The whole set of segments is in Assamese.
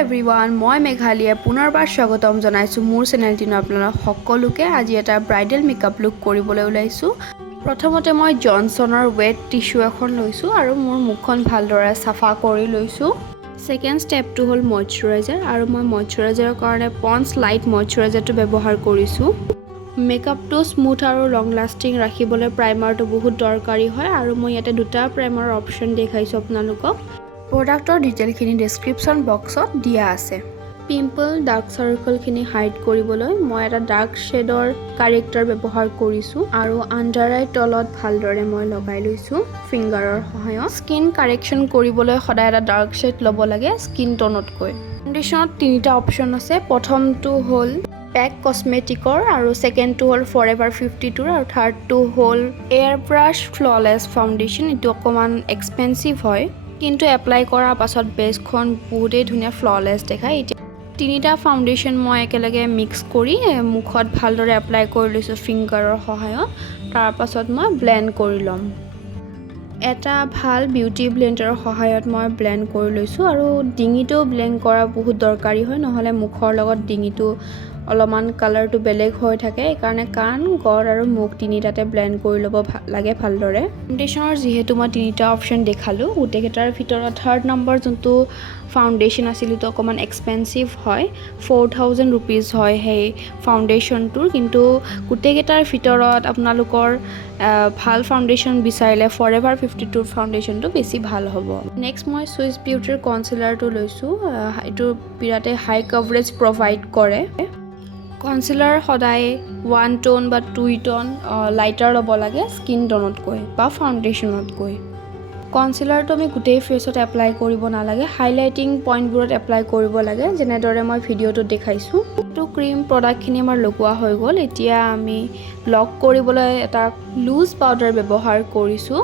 এভৰিৱান মই মেঘালীয়ে পুনৰবাৰ স্বাগতম জনাইছোঁ মোৰ চেনেলটিত আপোনালোক সকলোকে আজি এটা ব্ৰাইডেল মেকআপ লুক কৰিবলৈ ওলাইছোঁ প্ৰথমতে মই জনসনৰ ৱেট টিস্যু এখন লৈছোঁ আৰু মোৰ মুখখন ভালদৰে সাফা কৰি লৈছোঁ সেকেন্ড স্টেপটো হ'ল ময়শ্চাৰাইজাৰ আৰু মই ময়শ্চাৰাইজাৰৰ কাৰণে পন্ডছ লাইট ময়শ্চাৰাইজাৰটো ব্যৱহাৰ কৰিছোঁ মেকআপটো স্মুথ আৰু লং লাষ্টিং ৰাখিবলৈ প্ৰাইমাৰটো বহুত দৰকাৰী হয় আৰু মই ইয়াতে দুটা প্ৰাইমাৰৰ অপচন দেখাইছোঁ আপোনালোকক প্ৰডাক্টৰ ডিটেইলখিনি ডেসক্ৰিপচন বক্সত দিয়া আছে পিম্পল ডাৰ্ক সাৰ্কলখিনি হাইড কৰিবলৈ মই এটা ডাৰ্ক শেডৰ কাৰেক্টাৰ ব্যৱহাৰ কৰিছোঁ আৰু আন্ডাৰ আই তলত ভালদৰে মই লগাই লৈছোঁ ফিংগাৰৰ সহায়ত স্কিন কাৰেকশ্যন কৰিবলৈ সদায় এটা ডাৰ্ক শেড ল'ব লাগে স্কিন টোনতকৈ ফাউণ্ডেশ্যনত তিনিটা অপচন আছে প্ৰথমটো হ'ল পেক কসমেটিকৰ আৰু সেকেন্ডটো হ'ল ফৰএভাৰ 52 আৰু থাৰ্ডটো হ'ল এয়াৰ ব্ৰাছ ফ্ললেছ ফাউণ্ডেশ্যন এটো অকমান এক্সপেন্সিভ হয় কিন্তু এপ্লাই কৰাৰ পাছত বেছখন বহুতেই ধুনীয়া ফ্ললেছ দেখায় এতিয়া তিনিটা ফাউণ্ডেশ্যন মই একেলগে মিক্স কৰি মুখত ভালদৰে এপ্লাই কৰি লৈছোঁ ফিংগাৰৰ সহায়ত তাৰ পাছত মই ব্লেন্ড কৰি ল'ম এটা ভাল বিউটি ব্লেন্ডাৰৰ সহায়ত মই ব্লেন্ড কৰি লৈছোঁ আৰু ডিঙিটো ব্লেন্ড কৰা বহুত দৰকাৰী হয় নহলে মুখৰ লগত ডিঙিটো অলপমান কালাৰটো বেলেগ হৈ থাকে এইকাৰণে কাণ গড় আৰু মুখ তিনিটাতে ব্লেন্ড কৰি ল'ব লাগে ভালদৰে ফাউণ্ডেশ্যনৰ যিহেতু মই তিনিটা অপচন দেখালোঁ গোটেইকেইটাৰ ভিতৰত থাৰ্ড নম্বৰ যোনটো ফাউণ্ডেশ্যন আছিল এইটো অকণমান এক্সপেন্সিভ হয় 4000 ৰুপিজ হয় সেই ফাউণ্ডেশ্যনটোৰ কিন্তু গোটেইকেইটাৰ ভিতৰত আপোনালোকৰ ভাল ফাউণ্ডেশ্যন বিচাৰিলে ফৰএভাৰ 52 ফাউণ্ডেশ্যনটো বেছি ভাল হ'ব নেক্সট মই চুইচ বিউটিৰ কনচিলাৰটো লৈছোঁ এইটো বিৰাটেই হাই কভাৰেজ প্ৰভাইড কৰে কনচিলাৰ সদায় 1 টোন বা 2 টোন লাইটাৰ ল'ব লাগে স্কিন টোনতকৈ বা ফাউণ্ডেশ্যনতকৈ কনচিলাৰটো আমি গোটেই ফেচত এপ্লাই কৰিব নালাগে হাইলাইটিং পইণ্টবোৰত এপ্লাই কৰিব লাগে যেনেদৰে মই ভিডিঅ'টোত দেখাইছোঁ এইটো ক্ৰীম প্ৰডাক্টখিনি আমাৰ লগোৱা হৈ গ'ল এতিয়া আমি লক কৰিবলৈ এটা লুজ পাউডাৰ ব্যৱহাৰ কৰিছোঁ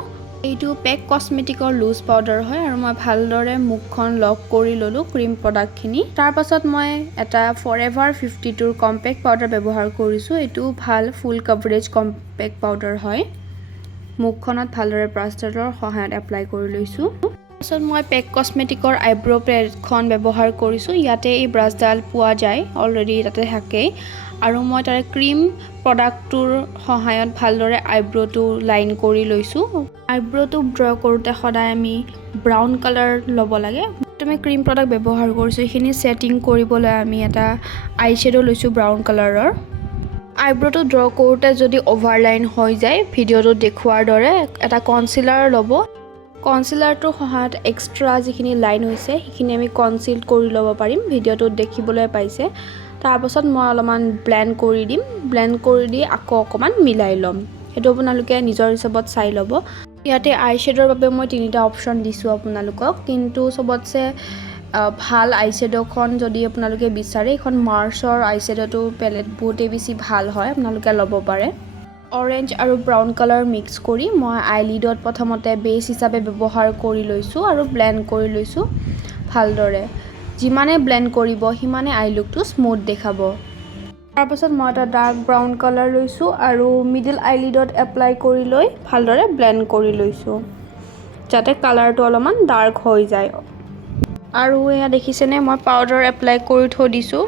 এইটো পেক কসমেটিকৰ লুজ পাউডাৰ হয় আৰু মই ভালদৰে মুখখন লক কৰি ল'লোঁ ক্ৰীম প্ৰডাক্টখিনি তাৰ পাছত মই এটা ফৰএভাৰ 52 কম্পেক্ট পাউডাৰ ব্যৱহাৰ কৰিছোঁ এইটো ভাল ফুল কভাৰেজ কম্পেক্ট পাউডাৰ হয় মুখখনত ভালদৰে ব্ৰাছডালৰ সহায়ত এপ্লাই কৰি লৈছোঁ তাৰপাছত মই পেক কসমেটিকৰ আইব্ৰ পেলেটখন ব্যৱহাৰ কৰিছোঁ ইয়াতে এই ব্ৰাছডাল পোৱা যায় অলৰেডি তাতে থাকেই আৰু মই তাৰে ক্ৰীম প্ৰডাক্টটোৰ সহায়ত ভালদৰে আইব্ৰটো লাইন কৰি লৈছোঁ আইব্ৰটো ড্ৰ কৰোঁতে সদায় আমি ব্ৰাউন কালাৰ ল'ব লাগে তুমি ক্ৰীম প্ৰডাক্ট ব্যৱহাৰ কৰিছোঁ এইখিনি ছেটিং কৰিবলৈ আমি এটা আইশ্বেডো লৈছোঁ ব্ৰাউন কালাৰৰ আইব্ৰটো ড্ৰ কৰোঁতে যদি অভাৰলাইন হৈ যায় ভিডিঅ'টোত দেখুৱাৰ দৰে এটা কনচিলাৰ ল'ব কনচিলাৰটোৰ সহায়ত এক্সট্ৰা যিখিনি লাইন হৈছে সেইখিনি আমি কনচিল কৰি ল'ব পাৰিম ভিডিঅ'টোত দেখিবলৈ পাইছে তাৰপাছত মই অলপমান ব্লেন্ড কৰি দিম ব্লেন্ড কৰি দি আকৌ অকণমান মিলাই ল'ম সেইটো আপোনালোকে নিজৰ হিচাপত চাই ল'ব ইয়াতে আইশ্বেডোৰ বাবে মই তিনিটা অপচন দিছোঁ আপোনালোকক কিন্তু চবতছে ভাল আইশ্বেডোখন যদি আপোনালোকে বিচাৰে এইখন মাৰ্চৰ আইশ্বেডোটো পেলেট বহুতেই বেছি ভাল হয় আপোনালোকে ল'ব পাৰে অৰেঞ্জ আৰু ব্ৰাউন কালাৰ মিক্স কৰি মই আইলিডত প্ৰথমতে বেছ হিচাপে ব্যৱহাৰ কৰি লৈছোঁ আৰু ব্লেন্ড কৰি লৈছোঁ ভালদৰে যিমানে ব্লেন্ড কৰিব সিমানে আই লুকটো স্মুথ দেখাব তাৰপাছত মই এটা ডাৰ্ক ব্ৰাউন কালাৰ লৈছোঁ আৰু মিডল আইলিডত এপ্লাই কৰি লৈ ভালদৰে ব্লেন্ড কৰি লৈছোঁ যাতে কালাৰটো অলপমান ডাৰ্ক হৈ যায় আৰু এয়া দেখিছেনে মই পাউডাৰ এপ্লাই কৰি থৈ দিছোঁ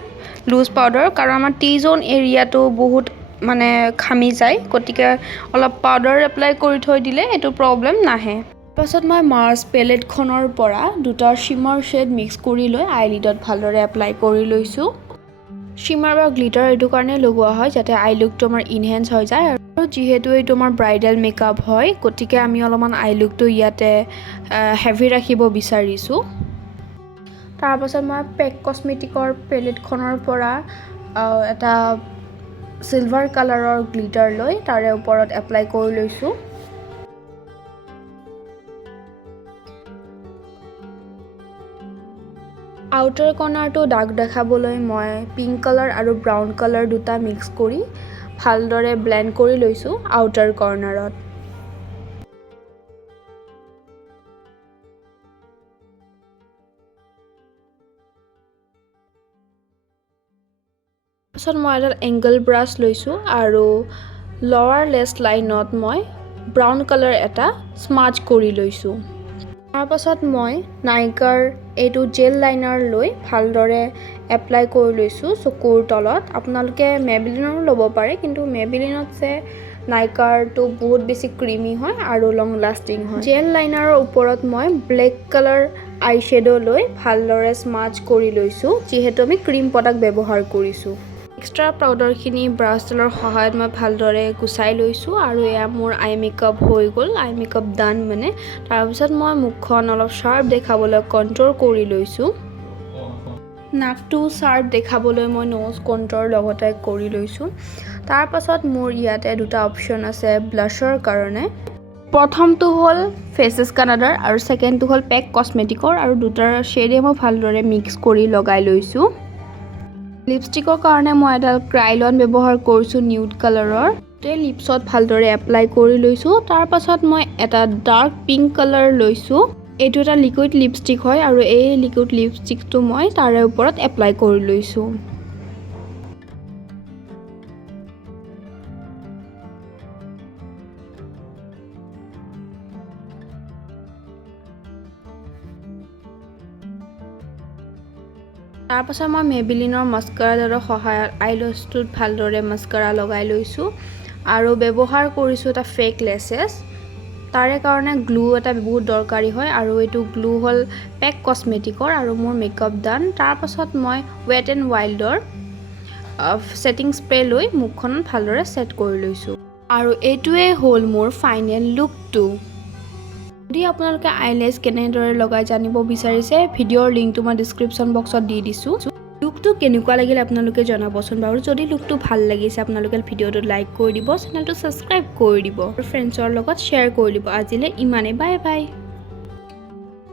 লুজ পাউডাৰ কাৰণ আমাৰ টি জোন এৰিয়াটো বহুত মানে খামি যায় গতিকে অলপ পাউডাৰ এপ্লাই কৰি থৈ দিলে এইটো প্ৰব্লেম নাহে তাৰপাছত মই মাৰ্চ পেলেটখনৰ পৰা দুটা শিমাৰ শ্বেড মিক্স কৰি লৈ আইলিডত ভালদৰে এপ্লাই কৰি লৈছোঁ শিমাৰ বা গ্লিটাৰ এইটো কাৰণে লগোৱা হয় যাতে আই লুকটো আমাৰ ইনহেন্স হৈ যায় আৰু যিহেতু এইটো আমাৰ ব্ৰাইডেল মেকআপ হয় গতিকে আমি অলপমান আই লুকটো ইয়াতে হেভি ৰাখিব বিচাৰিছোঁ তাৰপাছত মই পেক কসমেটিকৰ পেলেটখনৰ পৰা এটা সিলভাৰ কালাৰৰ গ্লিটাৰ লৈ তাৰে ওপৰত এপ্লাই কৰি লৈছোঁ আউটাৰ কৰ্নাৰটো দাগ দেখাবলৈ মই পিংক কালাৰ আৰু ব্ৰাউন কালাৰ দুটা মিক্স কৰি ভালদৰে ব্লেন্ড কৰি লৈছোঁ আউটাৰ কৰ্নাৰত তাৰপাছত মই এটা এংগল ব্ৰাছ লৈছোঁ আৰু লৱাৰ লেছ লাইনত মই ব্ৰাউন কালাৰ এটা স্মাজ কৰি লৈছোঁ তাৰ পাছত মই নাইকাৰ এইটো জেল লাইনাৰ লৈ ভালদৰে এপ্লাই কৰি লৈছোঁ চকুৰ তলত। আপোনালোকে মেবলিনৰো ল'ব পাৰে, কিন্তু মেবলিনতছে নাইকাৰটো বহুত বেছি ক্ৰিমি হয় আৰু লং লাষ্টিং হয়। জেল লাইনাৰৰ ওপৰত মই ব্লেক কালাৰ আইশ্বেডো লৈ ভালদৰে স্মাচ কৰি লৈছোঁ, যিহেতু আমি ক্ৰীম প্ৰডাক্ট ব্যৱহাৰ কৰিছোঁ। এক্সট্ৰা পাউডাৰখিনি ব্ৰাছ ডালৰ সহায়ত মই ভালদৰে গুচাই লৈছোঁ আৰু এয়া মোৰ আই মেকআপ হৈ গ'ল, আই মেকআপ ডান মানে। তাৰপিছত মই মুখখন অলপ শ্বাৰ্প দেখাবলৈ কণ্ট্ৰল কৰি লৈছোঁ। নাকটো শ্বাৰ্প দেখাবলৈ মই নোজ কণ্ট্ৰল লগতে কৰি লৈছোঁ। তাৰপাছত মোৰ ইয়াতে দুটা অপশ্যন আছে ব্লাছৰ কাৰণে। প্ৰথমটো হ'ল ফেচেছ কানাডাৰ আৰু ছেকেণ্ডটো হ'ল পেক কছমেটিকৰ, আৰু দুটাৰ শ্বেডে মই ভালদৰে মিক্স কৰি লগাই লৈছোঁ। লিপষ্টিকৰ কাৰণে মই এডাল ক্ৰাইলন ব্যৱহাৰ কৰিছোঁ নিউড কালাৰৰ। গোটেই লিপছত ভালদৰে এপ্লাই কৰি লৈছোঁ। তাৰপাছত মই এটা ডাৰ্ক পিংক কালাৰ লৈছোঁ। এইটো এটা লিকুইড লিপষ্টিক হয় আৰু এই লিকুইড লিপষ্টিকটো মই তাৰে ওপৰত এপ্লাই কৰি লৈছোঁ। তাৰপাছত মই মেবলিনৰ মাস্কাৰাডালৰ সহায়ত আইলেছটোত ভালদৰে মাস্কাৰা লগাই লৈছোঁ আৰু ব্যৱহাৰ কৰিছোঁ এটা ফেক লেছেছ। তাৰে কাৰণে গ্লু এটা বহুত দৰকাৰী হয় আৰু এইটো গ্লু হ'ল পেক কছমেটিকৰ আৰু মোৰ মেকআপ ডান। তাৰপাছত মই ৱেট এণ্ড ৱাইল্ডৰ ছেটিং স্প্ৰে লৈ মুখখনত ভালদৰে ছেট কৰি লৈছোঁ আৰু এইটোৱেই হ'ল মোৰ ফাইনেল লুকটো। যদি আপোনালোকে আইলেছ কেনেদৰে লগাই জানিব বিচাৰিছে, ভিডিঅ'ৰ লিংকটো মই ডিছক্ৰিপশ্যন বক্সত দি দিছোঁ। লুকটো কেনেকুৱা লাগিল আপোনালোকে জনাবচোন বাৰু। যদি লুকটো ভাল লাগিছে আপোনালোকে ভিডিঅ'টো লাইক কৰি দিব, চেনেলটো ছাবস্ক্ৰাইব কৰি দিব আৰু ফ্ৰেণ্ডছৰ লগত শ্বেয়াৰ কৰি দিব। আজিলৈ ইমানেই, বাই বাই।